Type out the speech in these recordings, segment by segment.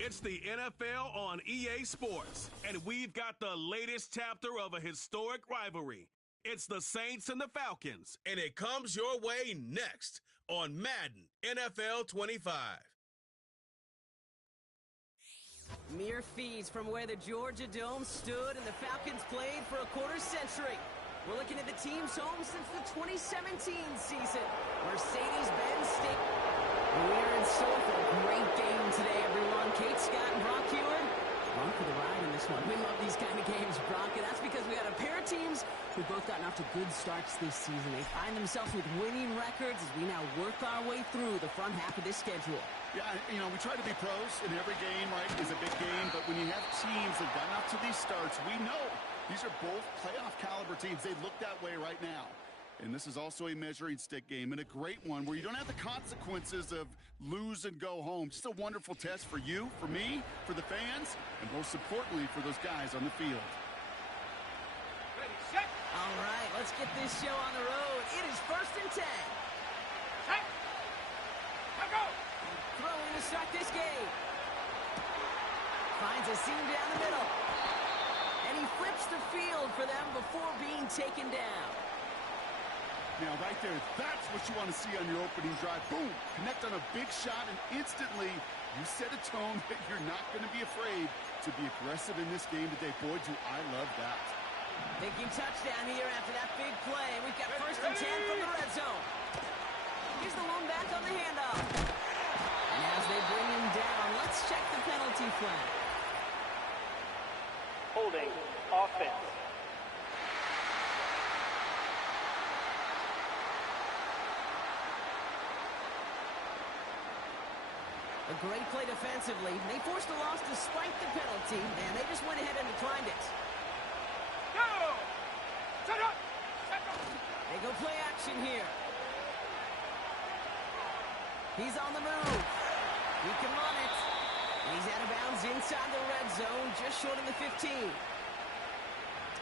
It's the NFL on EA Sports, and we've got the latest chapter of a historic rivalry. It's the Saints and the Falcons, and it comes your way next on Madden NFL 25. Mere feeds from where the Georgia Dome stood and the Falcons played for a quarter century. We're looking at the team's home since the 2017 season, Mercedes-Benz Stadium. We are in store for a great game today, everyone. Kate Scott and Brock Hewitt, along for the ride in this one. We love these kind of games, Brock, and that's because we got a pair of teams who've both gotten off to good starts this season. They find themselves with winning records as we now work our way through the front half of this schedule. Yeah, we try to be pros, and every game, right, is a big game, but when you have teams that got off to these starts, we know these are both playoff caliber teams. They look that way right now. And this is also a measuring stick game, and a great one where you don't have the consequences of lose and go home. Just a wonderful test for you, for me, for the fans, and most importantly, for those guys on the field. Ready, set. All right, let's get this show on the road. It is 1st and 10. Set. Now go. Throwing to start this game. Finds a seam down the middle. And he flips the field for them before being taken down. Now, right there, that's what you want to see on your opening drive. Boom! Connect on a big shot, and instantly you set a tone that you're not going to be afraid to be aggressive in this game today. Boy, do I love that. Thinking touchdown here after that big play. We've got 1st and 10 from the red zone. Here's the lone back on the handoff. And as they bring him down, let's check the penalty flag. Holding offense. A great play defensively. They forced a loss despite the penalty, and they just went ahead and declined it. Go! Set up! They go play action here. He's on the move. He can run it. And he's out of bounds inside the red zone, just short of the 15.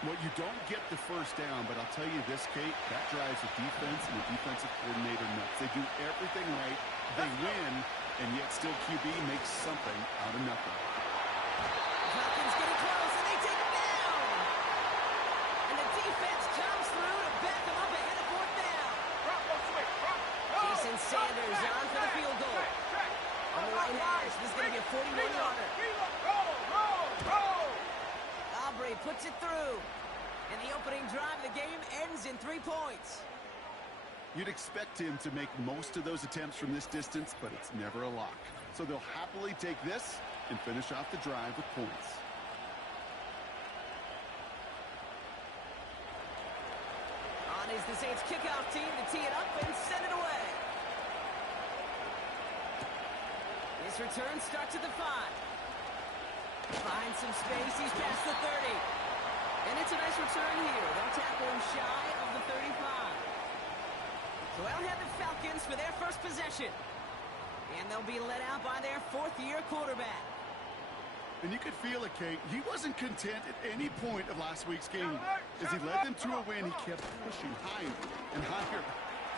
Well, you don't get the first down, but I'll tell you this, Kate, that drives the defense and the defensive coordinator nuts. They do everything right. They win, and yet still QB makes something out of nothing. Falcons getting close, and they take him down. And the defense comes through to back him up ahead of 4th down. Jason Sanders on for the field goal. On the right hash, this is going to be a 41-yarder. Aubrey puts it through. And the opening drive of the game ends in 3 points. You'd expect him to make most of those attempts from this distance, but it's never a lock. So they'll happily take this and finish off the drive with points. On is the Saints kickoff team to tee it up and send it away. This return starts at the 5. Finds some space. He's past the 30. And it's a nice return here. They'll tackle him shy of the 35. So they'll have the Falcons for their first possession. And they'll be led out by their 4th-year quarterback. And you could feel it, Kate. He wasn't content at any point of last week's game. As he led them to a win, he kept pushing higher and higher.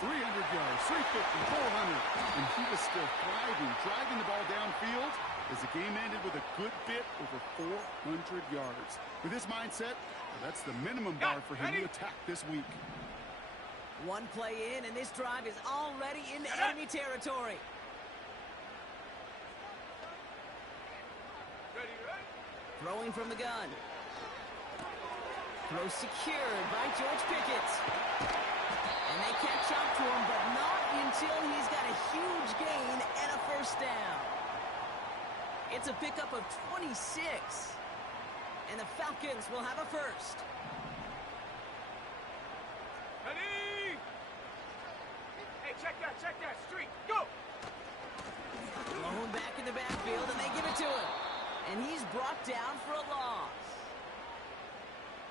300 yards, 350, 400. And he was still thriving, driving the ball downfield as the game ended with a good bit over 400 yards. With his mindset, that's the minimum bar for him to attack this week. One play in, and this drive is already into enemy territory. Throwing from the gun. Throw secured by George Pickett. And they catch up to him, but not until he's got a huge gain and a 1st down. It's a pickup of 26. And the Falcons will have a 1st. Ready! Hey, check that, street, go! Blown back in the backfield, and they give it to him. And he's brought down for a loss.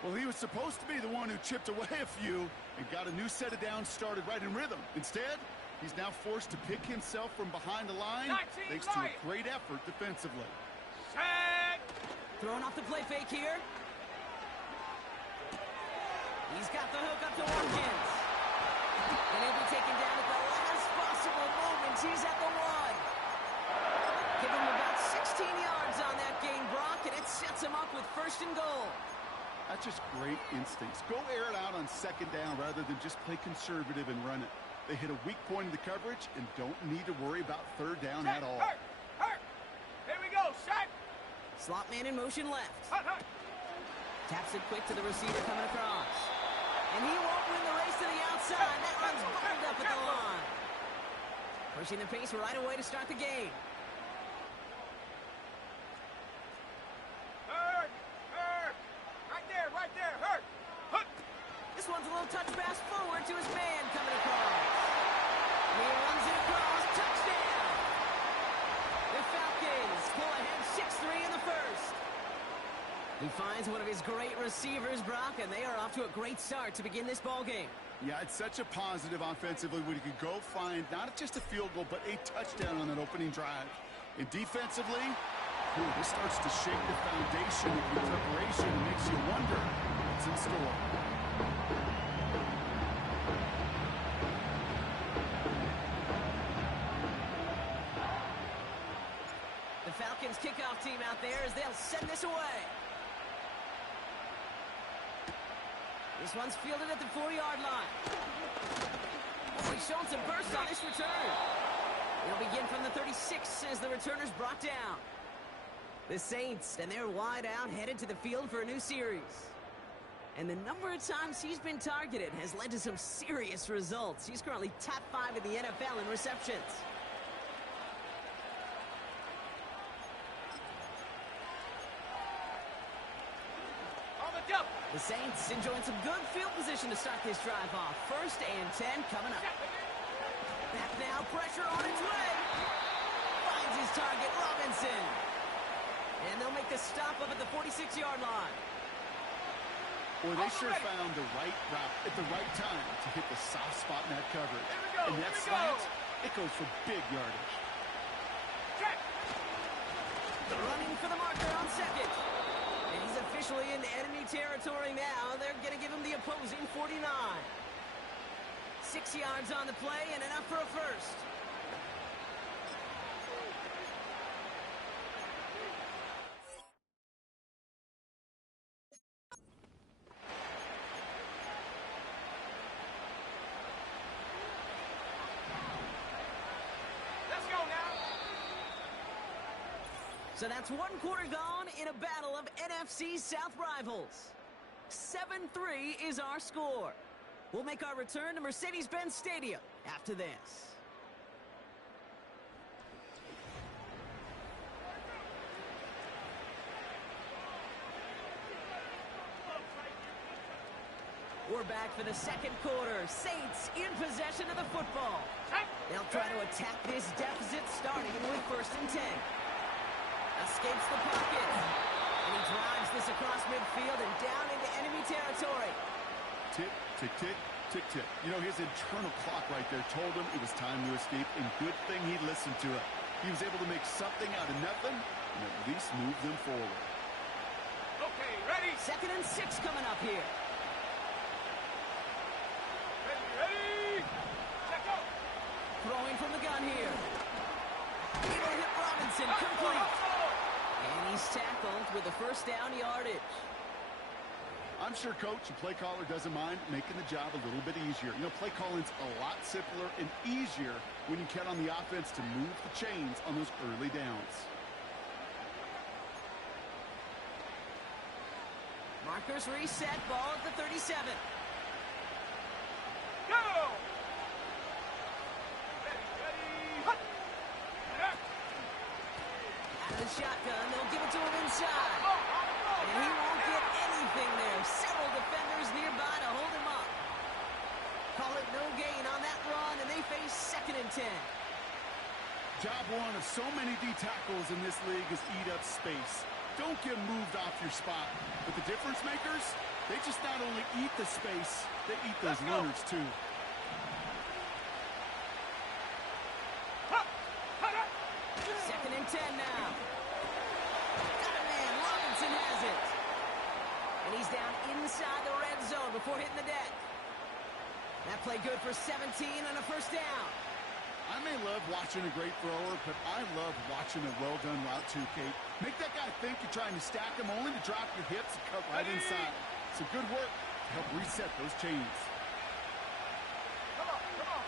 Well, he was supposed to be the one who chipped away a few and got a new set of downs started right in rhythm. Instead, he's now forced to pick himself from behind the line thanks to a great effort defensively. Set! Throwing off the play fake here. He's got the hook up to Watkins. And he'll be taken down at the last possible moment. He's at the 1. him about 16 yards on that gain, Brock, and it sets him up with 1st and goal. That's just great instincts. Go air it out on 2nd down rather than just play conservative and run it. They hit a weak point in the coverage and don't need to worry about 3rd down at all. Hurt! Here we go, shot! Slot man in motion left. Hurt! Taps it quick to the receiver coming across. And he won't win the race to the outside. That runs bottled up at the line. Pushing the pace right away to start the game. Hurt! Right there, hurt! This one's a little touch pass forward to his man coming across. And he runs it across. Touchdown! The Falcons pull ahead 6-3 in the first. He finds one of his great receivers, Brock, and they are off to a great start to begin this ball game. Yeah, it's such a positive offensively when you could go find not just a field goal, but a touchdown on that opening drive. And defensively, this starts to shake the foundation of your preparation and makes you wonder what's in store. The Falcons kickoff team out there as they'll send this away. This one's fielded at the 4-yard line. He's shown some burst on this return. He'll begin from the 36 as the returner's brought down. The Saints, and they're wide out, headed to the field for a new series. And the number of times he's been targeted has led to some serious results. He's currently top 5 in the NFL in receptions. The Saints enjoying some good field position to start this drive off. 1st and 10 coming up. Back now, pressure on its way. Finds his target, Robinson. And they'll make the stop up at the 46-yard line. Boy, they sure found the right route at the right time to hit the soft spot in that coverage. And that slant, it goes for big yardage. Running for the marker on 2nd. And he's officially in enemy territory now. They're going to give him the opposing 49. 6 yards on the play and enough for a first. Let's go now! So that's 1 quarter gone in a battle of NFC South rivals. 7-3 is our score. We'll make our return to Mercedes-Benz Stadium after this. We're back for the 2nd quarter. Saints in possession of the football. They'll try to attack this deficit starting with 1st and 10. Escapes the pocket. And he drives this across midfield and down into enemy territory. Tick, tick, tick, tick, tick. You know, his internal clock right there told him it was time to escape, and good thing he listened to it. He was able to make something out of nothing and at least move them forward. Okay, ready? 2nd and 6 coming up here. Ready? Check out! Throwing from the gun here. It'll hit Robinson, complete. And he's tackled with a 1st down yardage. I'm sure coach and play caller doesn't mind making the job a little bit easier. You know, play calling's a lot simpler and easier when you count on the offense to move the chains on those early downs. Markers reset, ball at the 37. Go! Ready? Hut! Out of the shotgun, they'll give it to him inside. And he won't get anything there. Several defenders nearby to hold him up. Call it no gain on that run, and they face 2nd and 10. Job one of so many D tackles in this league is eat up space. Don't get moved off your spot. But the difference makers, they just not only eat the space, they eat those runners too. Second and 10 now. Got a man. Robinson has it. And he's down inside the red zone before hitting the deck. That play good for 17 and a 1st down. I may love watching a great thrower, but I love watching a well-done route too, Kate. Make that guy think you're trying to stack him only to drop your hips and cut right inside. Some good work to help reset those chains. Come on, come on.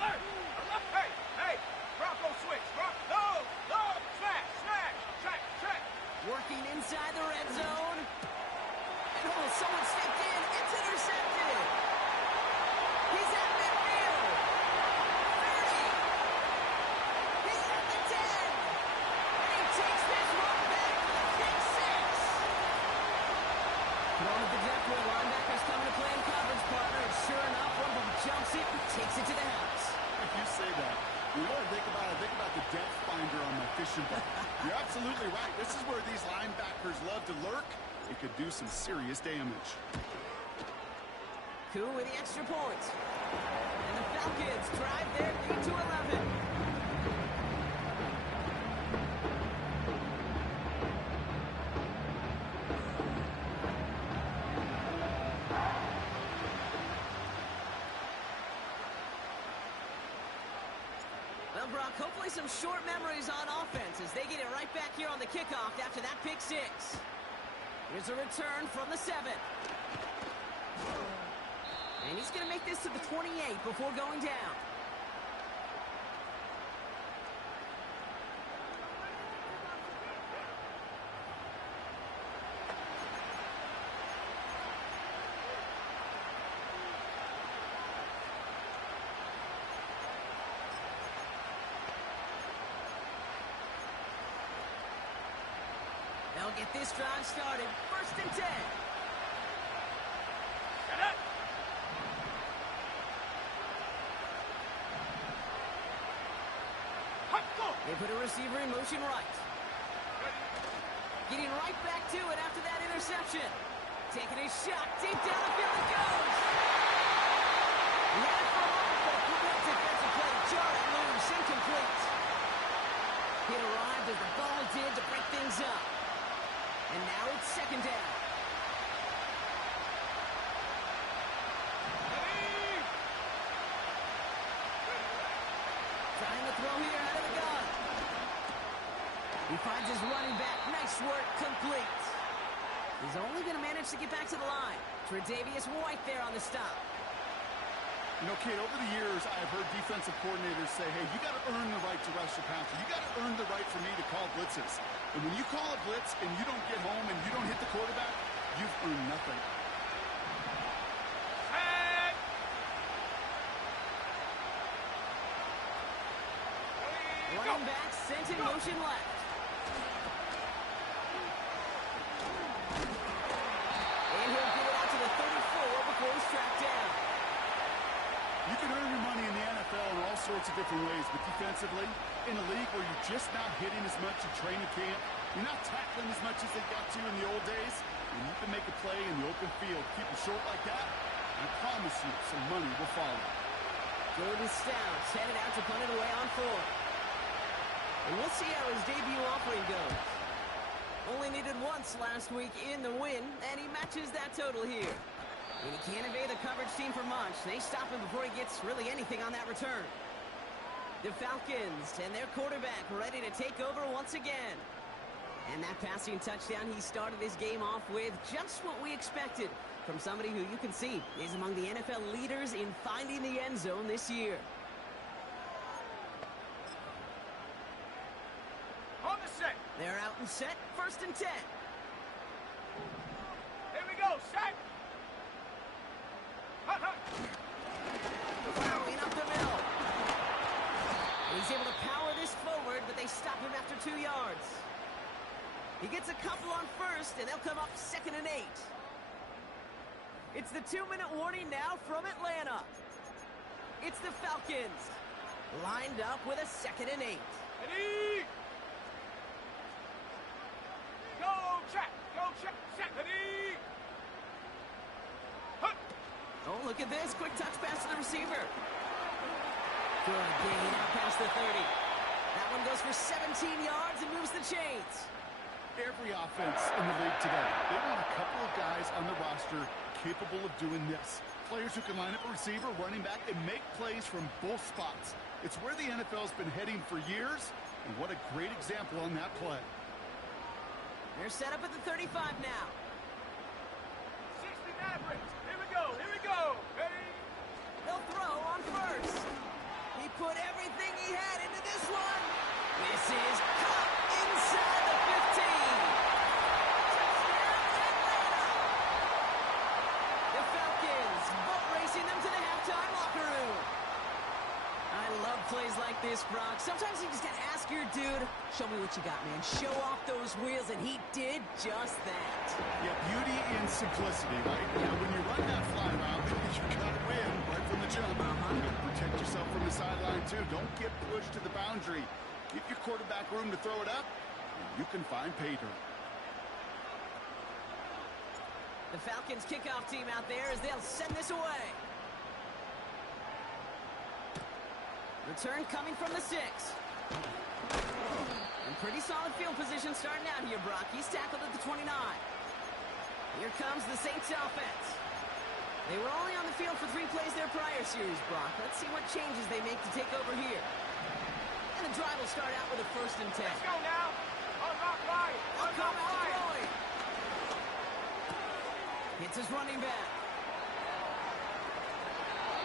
Alert! Alert! Hey, hey! Bronco switch. No! No! Smash! Smash! Check! Check! Working inside the red zone. And someone stepped in. It's intercepted. He's at midfield. 30. He's at the 10. And he takes this one back for the pick six. Thrown at the depth where linebackers coming to play in coverage, partner. And sure enough, one of them jumps it and takes it to the house. If you say that, you know what I think about? I think about the depth finder on my fishing boat. You're absolutely right. This is where these linebackers love to lurk. It could do some serious damage. Coup with the extra point. And the Falcons drive their lead to 11. Well, Brock, hopefully some short memories on offense as they get it right back here on the kickoff after that pick six. Here's a return from the 7. And he's going to make this to the 28 before going down. They'll get this drive started. 1st and 10. Set up! Hot go! They put a receiver in motion right. Getting right back to it after that interception. Taking a shot deep down the field it goes. He had it for a moment, but a great defensive play. Jar it loose, incomplete. It arrived as the ball did to break things up. And now it's 2nd down. Trying to throw here out of the gun. He finds his running back. Nice work, complete. He's only going to manage to get back to the line. Tre'Davious White there on the stop. You know, Kate, over the years, I've heard defensive coordinators say, hey, you got to earn the right to rush the passer. You got to earn the right for me to call blitzes. And when you call a blitz and you don't get home and you don't hit the quarterback, you've earned nothing. Set! Running back sent in motion left. And he'll get it out to the 34 before he's tracked down. You can earn your money in the NFL in all sorts of different ways, but defensively, in a league where you're just not hitting as much in training camp, you're not tackling as much as they got to in the old days, and you can make a play in the open field, keep it short like that, I promise you some money will follow. Jordan Stouts headed out to punt it away on 4. And we'll see how his debut offering goes. Only needed once last week in the win, and he matches that total here. And he can't evade the coverage team for much. They stop him before he gets really anything on that return. The Falcons and their quarterback ready to take over once again. And that passing touchdown he started this game off with, just what we expected from somebody who you can see is among the NFL leaders in finding the end zone this year. On the set! They're out and set, 1st and 10. Here we go, set! Hut, hut! Throwing up the middle. And he's able to power this forward, but they stop him after 2 yards. He gets a couple on 1st, and they'll come up 2nd and 8. It's the 2-minute warning now from Atlanta. It's the Falcons, lined up with a 2nd and 8. Ready! Go check! Go check! Set! Ready! Hut! Oh, look at this. Quick touch pass to the receiver. Good gain out past the 30. That one goes for 17 yards and moves the chains. Every offense in the league today, they want a couple of guys on the roster capable of doing this. Players who can line up a receiver, running back, and make plays from both spots. It's where the NFL's been heading for years, and what a great example on that play. They're set up at the 35 now. 60 Mavericks. Here we go. Here we go. Ready? They'll throw on first. He put everything he had into this one. This is caught inside the 15. Touchdown, Atlanta. The Falcons boat racing them to the halftime locker room. I love plays like this, Brock. Sometimes you just gotta ask your dude, show me what you got, man. Show off those wheels, and he did just that. Yeah, beauty in simplicity, right? Now, when you run that fly route, you gotta win right from the jump. You gotta protect yourself from the sideline, too. Don't get pushed to the boundary. Give your quarterback room to throw it up, and you can find pay dirt. The Falcons kickoff team out there as they'll send this away. Return coming from the 6. And pretty solid field position starting out here, Brock. He's tackled at the 29. Here comes the Saints offense. They were only on the field for 3 plays their prior series, Brock. Let's see what changes they make to take over here. And the drive will start out with a 1st and 10. Let's go now. Unlock right. Unlock right. Hits his running back.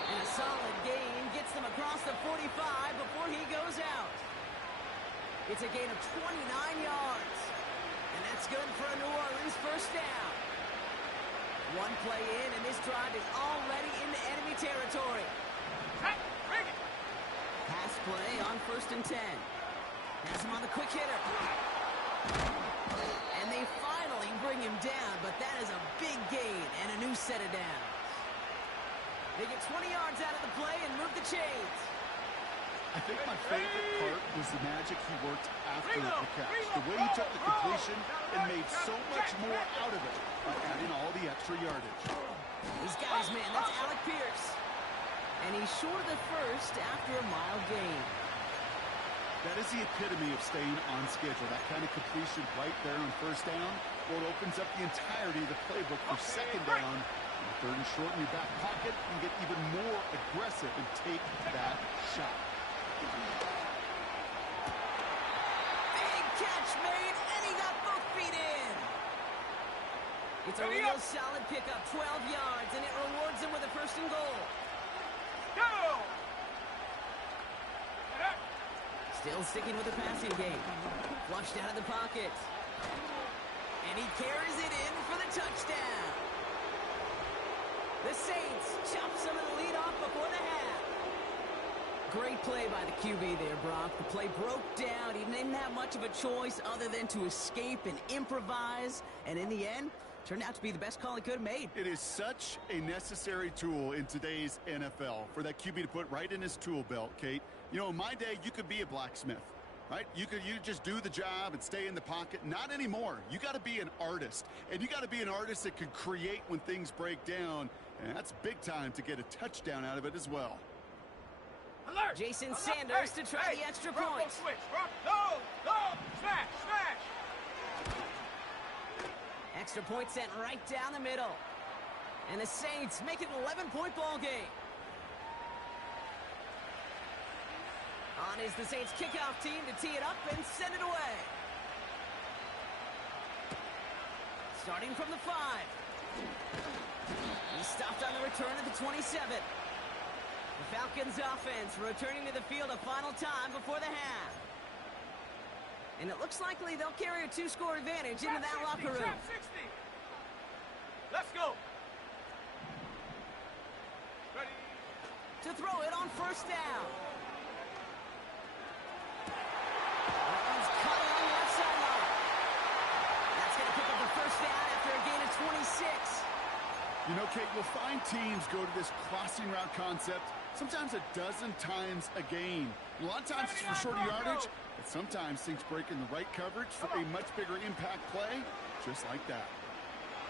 And a solid gain gets them across the 45 before he goes out. It's a gain of 29 yards. And that's good for a New Orleans 1st down. 1 play in, and this drive is already into enemy territory. Hey, bring it. Pass play on 1st and 10. Has him on the quick hitter. And they finally bring him down, but that is a big gain and a new set of downs. They get 20 yards out of the play and move the chains. I think my favorite part was the magic he worked after the catch. The way he took the completion and made so much more out of it by adding all the extra yardage. He's got his man. That's Alec Pierce. And he's short of the 1st after a mild gain. That is the epitome of staying on schedule. That kind of completion right there on 1st down. Well, it opens up the entirety of the playbook for 2nd down. 3rd and short in your back pocket, and get even more aggressive and take that shot. Big catch made, and he got both feet in. It's a real solid pickup, 12 yards, and it rewards him with a 1st and goal. Go! Still sticking with the passing game. Flushed out of the pocket. And he carries it in for the touchdown. The Saints chop some of the lead off before the half. Great play by the QB there, Brock. The play broke down. He didn't have much of a choice other than to escape and improvise. And in the end, turned out to be the best call he could have made. It is such a necessary tool in today's NFL for that QB to put right in his tool belt, Kate. You know, in my day, you could be a blacksmith, right? You just do the job and stay in the pocket. Not anymore. You got to be an artist. And you got to be an artist that can create when things break down. And that's big time to get a touchdown out of it as well. Alert! Jason Sanders to try the extra point. Switch. No! Smash! Extra point sent right down the middle. And the Saints make it an 11-point ball game. On is the Saints kickoff team to tee it up and send it away. Starting from the 5. He stopped on the return at the 27. The Falcons offense returning to the field a final time before the half. And it looks likely they'll carry a 2-score advantage into that locker room. 60. Let's go. Ready. To throw it on 1st down. That one's cut on the left sideline. That's going to pick up the 1st down after a gain of 26. You know, Kate, you'll find teams go to this crossing route concept sometimes a dozen times a game. A lot of times it's for shorter yardage, but sometimes things break in the right coverage for a much bigger impact play, just like that.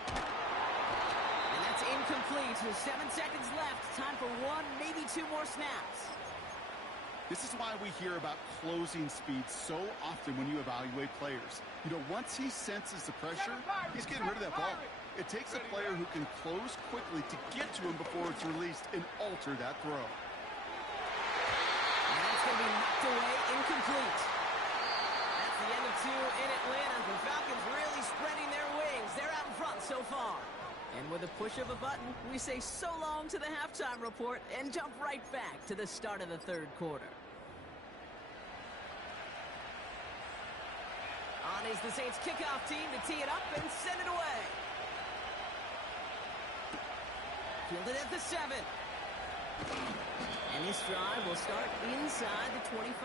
And that's incomplete with 7 seconds left. Time for 1, maybe 2 more snaps. This is why we hear about closing speed so often when you evaluate players. You know, once he senses the pressure, he's getting rid of that ball. It takes a player who can close quickly to get to him before it's released and alter that throw. And that's be knocked away, incomplete. That's the end of 2 in Atlanta. The Falcons really spreading their wings. They're out in front so far. And with a push of a button, we say so long to the halftime report and jump right back to the start of the third quarter. On is the Saints kickoff team to tee it up and send it away. Fielded at the 7. And this drive will start inside the 25.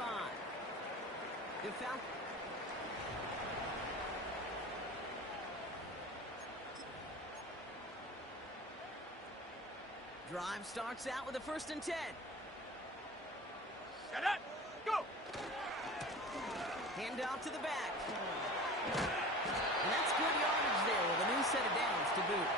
The Falcons. Drive starts out with a 1st and 10. Set up. Go. Hand off to the back. And that's good yardage there with a new set of downs to boot.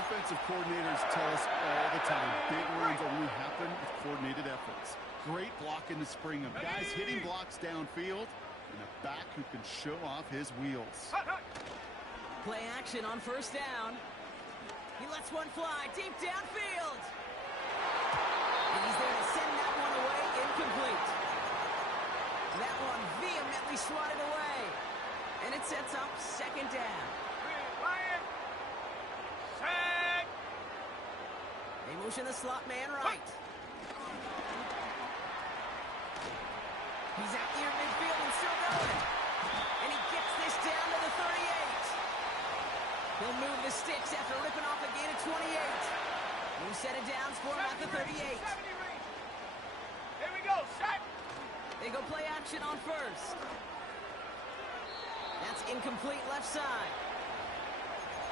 Offensive coordinators tell us all the time, big runs only happen with coordinated efforts. Great block in the spring of guys hitting blocks downfield and a back who can show off his wheels. Play action on 1st down. He lets one fly deep downfield. And he's there to send that one away, incomplete. That one vehemently swatted away. And it sets up 2nd down. Lion. Set. They motion the slot man right. He's out near midfield and still going. And he gets this down to the 38. He'll move the sticks after ripping off a gain of 28. New set of downs for him at the 38. 70 range. Here we go. Set. They go play action on 1st. That's incomplete left side.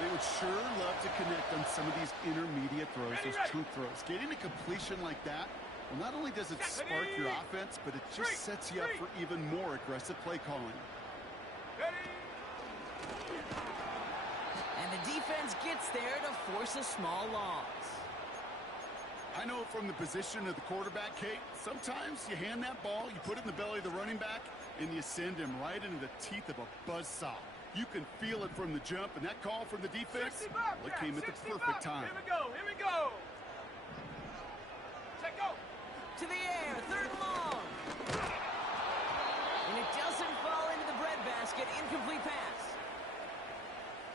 They would sure love to connect on some of these intermediate throws, those chunk throws. Getting a completion like that, well, not only does it spark your offense, but it just sets you up for even more aggressive play calling. And the defense gets there to force a small loss. I know from the position of the quarterback, Kate, sometimes you hand that ball, you put it in the belly of the running back, and you send him right into the teeth of a buzzsaw. You can feel it from the jump, and that call from the defense, well, it came at the perfect time. Here we go. Here we go. Set go. To the air, 3rd and long. And it doesn't fall into the breadbasket, incomplete pass.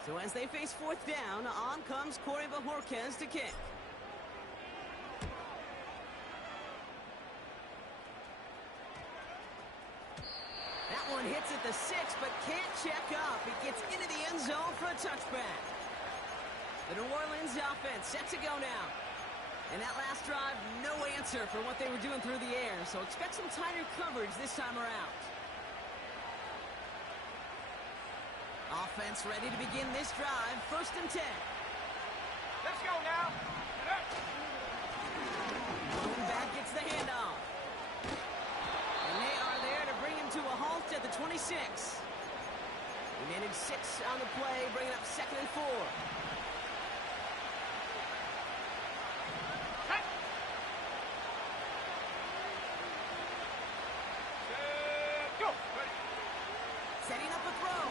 So as they face 4th down, on comes Corey Bajorquez to kick. That one hits at the 6, but can't check up. It gets into the end zone for a touchback. The New Orleans offense set to go now. And that last drive, no answer for what they were doing through the air, so expect some tighter coverage this time around. Offense ready to begin this drive, 1st and 10. Let's go now. Going back gets the handoff. And they are there to bring him to a halt at the 26. He managed 6 on the play, bringing up 2nd and 4. Setting up a throw.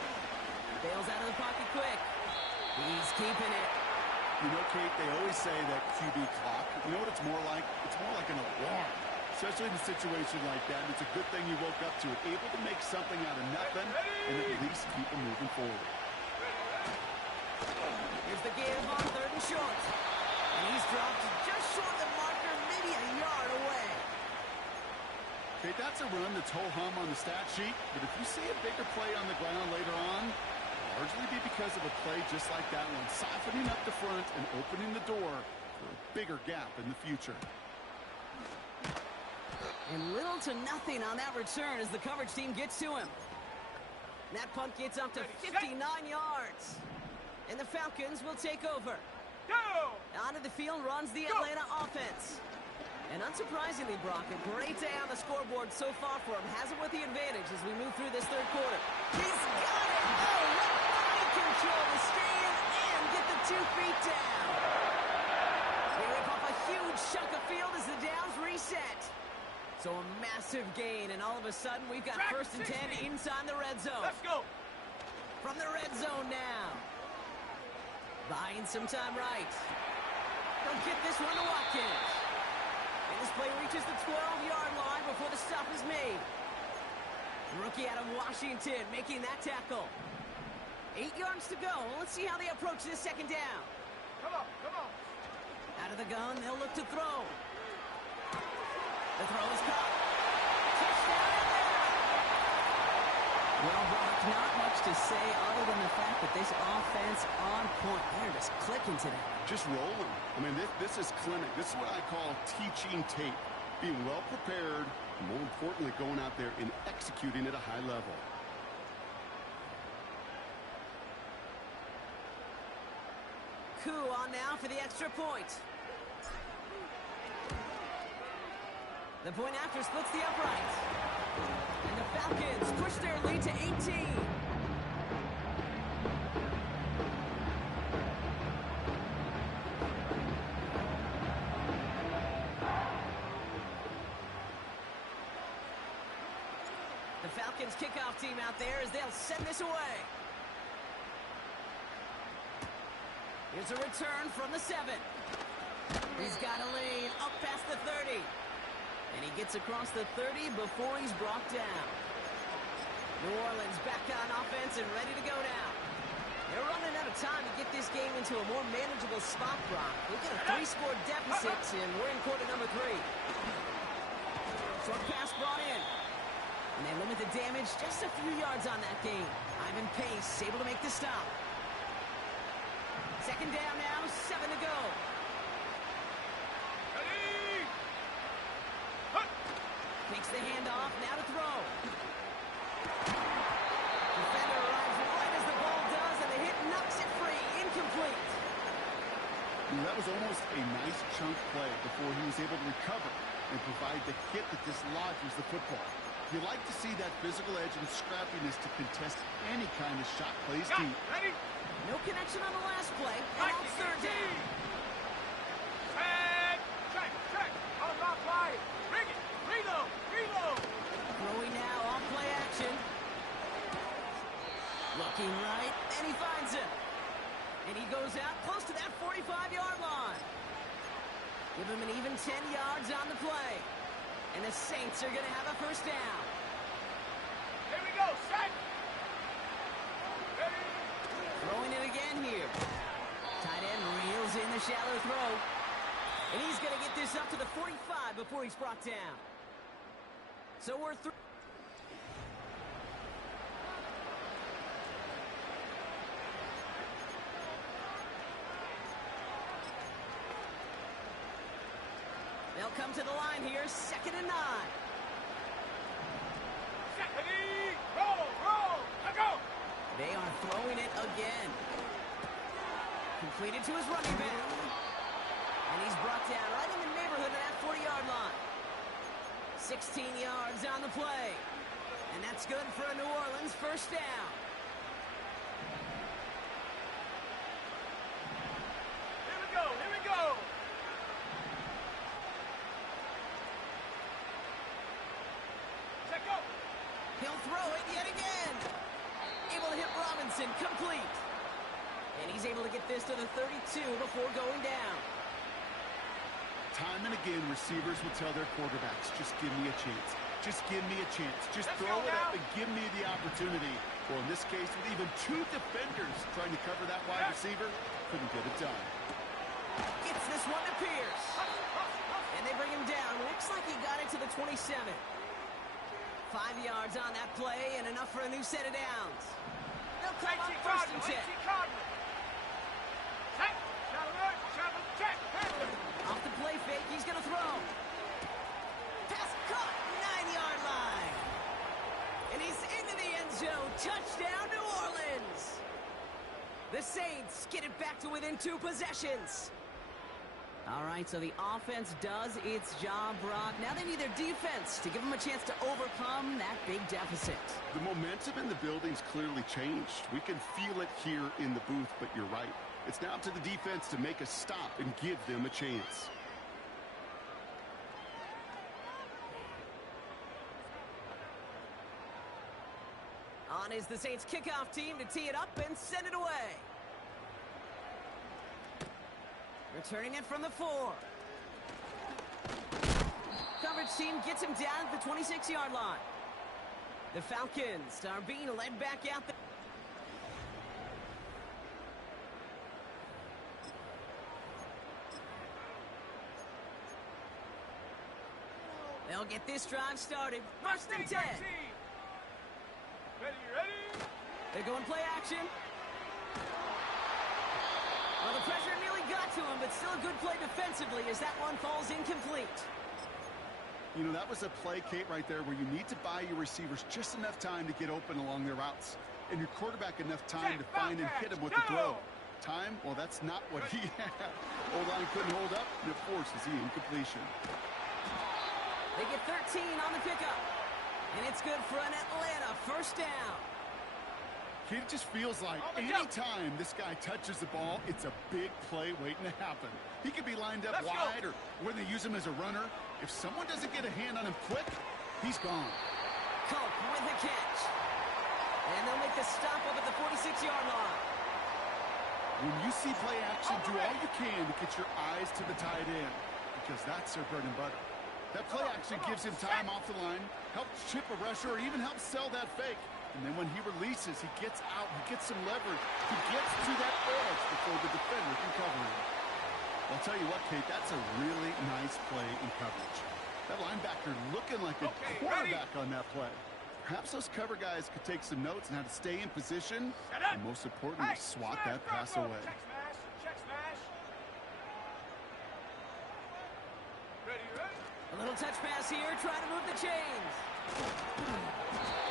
Bails out of the pocket quick. He's keeping it. You know, Kate, they always say that QB clock. You know what it's more like? It's more like an alarm. Especially in a situation like that. And it's a good thing you woke up to it. Able to make something out of nothing and at least keep them moving forward. Here's the give on 3rd and short. And he's dropped just short of the marker, maybe a yard away. Okay, that's a run that's ho-hum on the stat sheet, but if you see a bigger play on the ground later on, it'll largely be because of a play just like that one, softening up the front and opening the door for a bigger gap in the future. And little to nothing on that return as the coverage team gets to him. That punt gets up to 59 yards. And the Falcons will take over. Go! Onto the field runs the Atlanta offense. And unsurprisingly, Brock, a great day on the scoreboard so far for him. Has it with the advantage as we move through this 3rd quarter. He's got it! Oh, what body control to stay in and get the 2 feet down. They rip off a huge chunk of field as the downs reset. So a massive gain, and all of a sudden we've got 1st and 10 inside the red zone. Let's go! From the red zone now. Buying some time right. He'll get this one to Watkins. And This play reaches the 12-yard line before the stop is made. Rookie out of Washington making that tackle. 8 yards to go. Let's see how they approach this second down. Come on, come on. Out of the gun, they'll look to throw. The throw is caught. Touchdown Atlanta! Well, Brock, not much to say other than the fact that this offense on point. They're just clicking today. Just rolling. I mean, this is clinic. This is what I call teaching tape. Being well prepared, and more importantly, going out there and executing at a high level. Coup on now for the extra point. The point after splits the uprights. And the Falcons push their lead to 18. The Falcons kickoff team out there as they'll send this away. Here's a return from the 7. He's got a lane up past the 30. And he gets across the 30 before he's brought down. New Orleans back on offense and ready to go now. They're running out of time to get this game into a more manageable spot, Brock. We've got a 3-score deficit, and we're in quarter number 3. Short pass brought in. And they limit the damage just a few yards on that game. Ivan Pace able to make the stop. Second down now, 7 to go. Ready? Takes the handoff, now to throw. Defender arrives right as the ball does, and the hit knocks it free. Incomplete. That was almost a nice chunk play before he was able to recover and provide the hit that dislodges the football. You like to see that physical edge and scrappiness to contest any kind of shot plays deep. Ready? No connection on the last play, and on third down. And check, check. On my fly. Bring it. Reload, reload. Throwing now on play action. Looking right, and he finds him. And he goes out close to that 45-yard line. Give him an even 10 yards on the play. And the Saints are going to have a first down. Here we go, set. Ready? Throwing it again here. Tight end reels in the shallow throw. And he's going to get this up to the 45 before he's brought down. So we're through. They'll come to the line here, 2nd and 9. Ready? Roll, roll. Let's go. They are throwing it again. Completed to his running back. And he's brought down right in the neighborhood of that 40-yard line. 16 yards on the play. And that's good for a New Orleans first down. Here we go, here we go. Check go. He'll throw it yet again. Able to hit Robinson, complete. And he's able to get this to the 32 before going down. Time and again, receivers will tell their quarterbacks, just give me a chance. Just give me a chance. Just Let's throw go it now. up and give me the opportunity. Well, in this case, with even 2 defenders trying to cover that wide receiver, couldn't get it done. Gets this one to Pierce. And they bring him down. Looks like he got it to the 27. 5 yards on that play and enough for a new set of downs. They'll come up first and 10. Check. Travel, check. Handle it. Off the play fake, he's going to throw. Pass caught, 9-yard line. And he's into the end zone. Touchdown, New Orleans. The Saints get it back to within 2 possessions. All right, so the offense does its job, Brock. Now they need their defense to give them a chance to overcome that big deficit. The momentum in the building's clearly changed. We can feel it here in the booth, but you're right. It's now up to the defense to make a stop and give them a chance. On is the Saints kickoff team to tee it up and send it away. Returning it from the 4. coverage team gets him down at the 26-yard line. The Falcons are being led back out there. They'll get this drive started. First and 10. Ready? They're going play action. Well, the pressure nearly got to him, but still a good play defensively as that one falls incomplete. You know, that was a play, Kate, right there where you need to buy your receivers just enough time to get open along their routes. And your quarterback enough time to find and hit him with the throw. Time? Well, that's not what he had. O-line couldn't hold up, and it forces the incompletion. They get 13 on the pickup. And it's good for an Atlanta first down. Kate, it just feels like any time this guy touches the ball, it's a big play waiting to happen. He could be lined up wide or when they use him as a runner. If someone doesn't get a hand on him quick, he's gone. Cope with the catch. And they'll make the stop up at the 46-yard line. When you see play action, do all you can to get your eyes to the tight end because that's their bread and butter. That play action gives him time off the line, helps chip a rusher, or even helps sell that fake. And then when he releases, he gets out, he gets some leverage. He gets to that edge before the defender can cover him. I'll tell you what, Kate, that's a really nice play in coverage. That linebacker looking like a quarterback on that play. Perhaps those cover guys could take some notes on how to stay in position, and most importantly, swat that pass away. Check smash. Ready? A little touch pass here, trying to move the chains.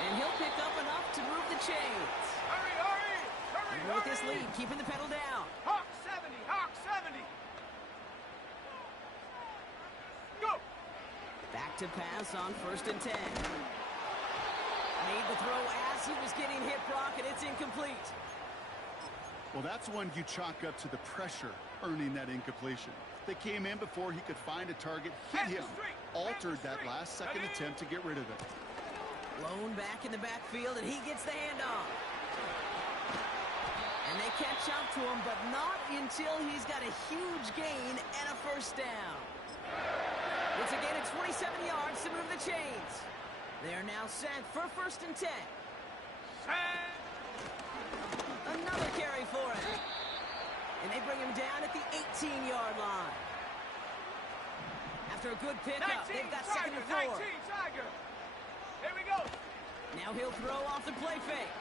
And he'll pick up enough to move the chains. Hurry! And with this lead, keeping the pedal down. Hawk 70! Go! Back to pass on 1st and 10. Made the throw as he was getting hit, Brock, and it's incomplete. Well, that's one you chalk up to the pressure earning that incompletion. They came in before he could find a target, hit him, altered that last-second attempt to get rid of it. Blown back in the backfield, and he gets the handoff. And they catch up to him, but not until he's got a huge gain and a first down. It's a gain of 27 yards to move the chains. They're now set for 1st and 10. Another carry for him. And they bring him down at the 18-yard line. After a good pickup, they've got 2nd and 4. Tiger. Here we go. Now he'll throw off the play fake.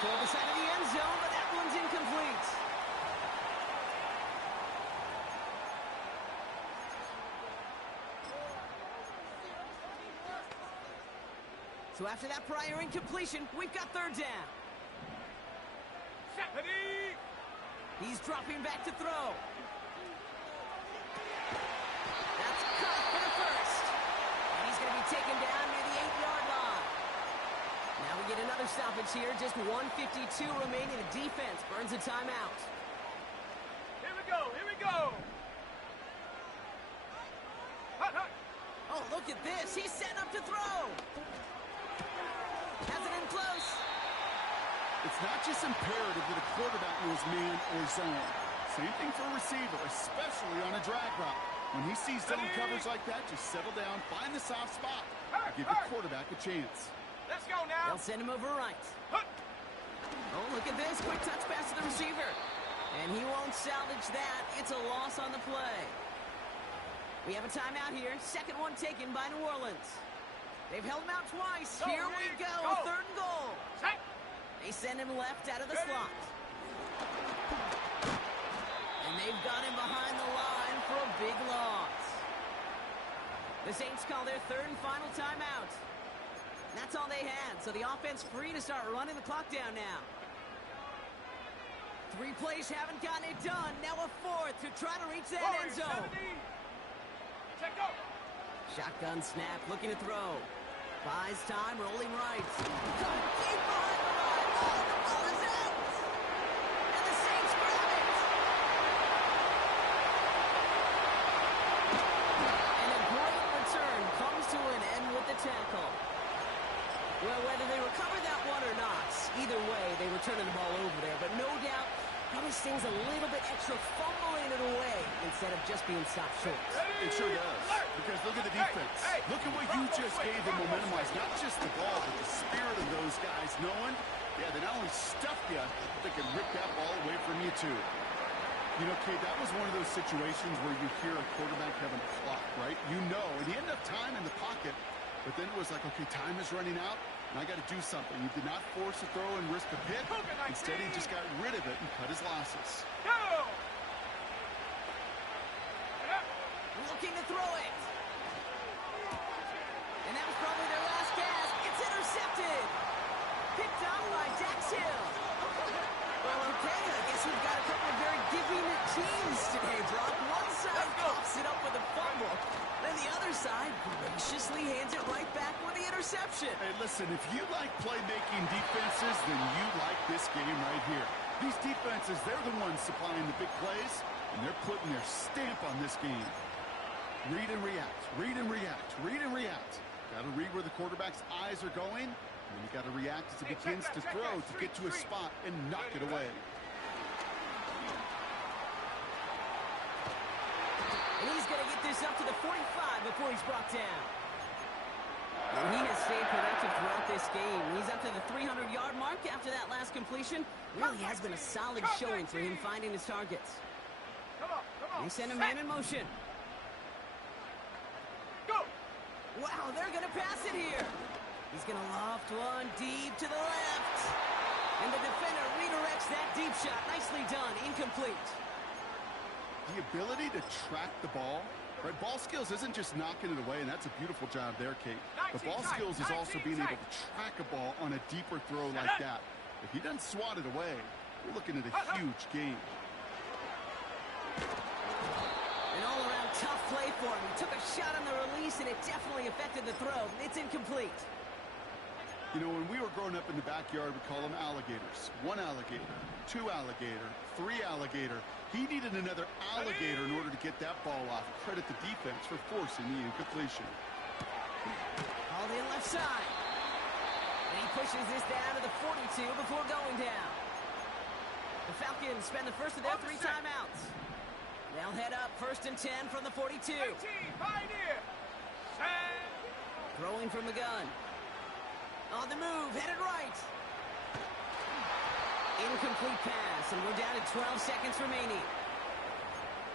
Toward the side of the end zone, but that one's incomplete. So after that prior incompletion, we've got 3rd down. He's dropping back to throw. That's caught for the first. And he's going to be taken down near the 8-yard line. Now we get another stoppage here. Just 1:52 remaining. The defense burns a timeout. Here we go. Hut. Oh, look at this. He's set up to throw. Has it in close. It's not just imperative that a quarterback knows man or zone. Same thing for a receiver, especially on a drag route. When he sees zone coverage like that, just settle down, find the soft spot, and give your quarterback a chance. Let's go now. They'll send him over right. Oh, look at this. Quick touch pass to the receiver. And he won't salvage that. It's a loss on the play. We have a timeout here. 2nd one taken by New Orleans. They've held him out twice. Here we go. 3rd and goal. Set. They send him left out of the slot. And they've got him behind the line for a big loss. The Saints call their 3rd and final timeout. And that's all they had, so the offense free to start running the clock down now. 3 plays haven't gotten it done. Now a 4th to try to reach that end zone. Check go. Shotgun snap, looking to throw. Buys time, rolling right. Coming deep behind the line. Oh, the ball is out. And the Saints grab it. And a great return comes to an end with the tackle. Well, whether they recover that one or not, either way, they were turning the ball over there. But no doubt, probably always stings a little bit extra fumbling it away instead of just being stopped short. It sure does. Because look at the defense. Look at what you just gave them momentum-wise. Not just the ball, but the spirit of those guys knowing, yeah, they not only stuffed you, but they can rip that ball away from you too. You know, Kate, that was one of those situations where you hear a quarterback having a clock, right? You know, and he ended up time in the pocket, but then it was like, okay, time is running out, and I got to do something. He did not force a throw and risk a pick. Instead, he just got rid of it and cut his losses. Go! Looking to throw it. And that was probably their last gasp. It's intercepted. Picked up by Dax Hill. Well, okay, I guess we've got a couple of very giving teams today, Brock. One side coughs it up with a fumble, then the other side graciously hands it right back with the interception. Hey, listen, if you like playmaking defenses, then you like this game right here. These defenses, they're the ones supplying the big plays, and they're putting their stamp on this game. Read and react, read and react, read and react. Got to read where the quarterback's eyes are going, and then you got to react as he begins to throw to get to a spot and knock it away. And he's going to get this up to the 45 before he's brought down. And he has stayed productive throughout this game. He's up to the 300-yard mark after that last completion. Really has been a solid showing for him finding his targets. They send a man in motion. Go! Wow, they're going to pass it here. He's going to loft one deep to the left. And the defender redirects that deep shot. Nicely done. Incomplete. The ability to track the ball, right? Ball skills isn't just knocking it away, and that's a beautiful job there, Kate. The ball skills is also being able to track a ball on a deeper throw like that. If he doesn't swat it away, we're looking at a huge game. An all-around tough play for him. He took a shot on the release, and it definitely affected the throw. It's incomplete. You know, when we were growing up in the backyard, we call them alligators. One alligator, two alligator, three alligator. He needed another alligator in order to get that ball off. Credit the defense for forcing the incompletion. Hauled in left side. And he pushes this down to the 42 before going down. The Falcons spend the first of their 3 timeouts. They'll head up 1st and 10 from the 42. Pioneer! Throwing from the gun. On the move, headed right. Incomplete pass, and we're down to 12 seconds remaining.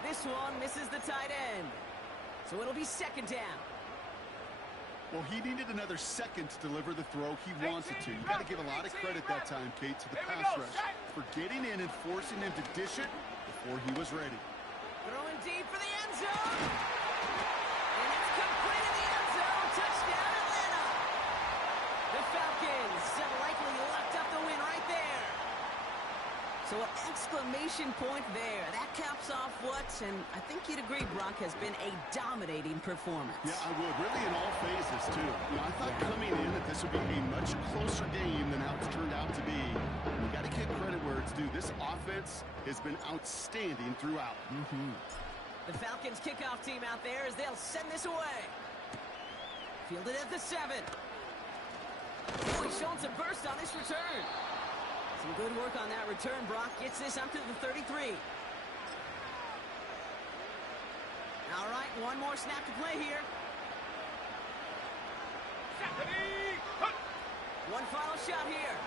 This one misses the tight end. So it'll be 2nd down. Well, he needed another second to deliver the throw he wanted to. You got to give a lot of credit that time, Kate, to the pass rush for getting in and forcing him to dish it before he was ready. Throwing deep for the end zone. And it's complete in the end zone. Touchdown, Atlanta. The Falcons have likely locked up the win right there. So an exclamation point there. That caps off what, and I think you'd agree, Brock, has been a dominating performance. Yeah, I would. Really in all phases, too. You know, I thought coming in that this would be a much closer game than how it's turned out to be. You got to give credit where it's due. This offense has been outstanding throughout. The Falcons kickoff team out there as they'll send this away. Fielded at the 7. Oh, he's showing some burst on this return. Some good work on that return. Brock gets this up to the 33. All right, one more snap to play here. One final shot here.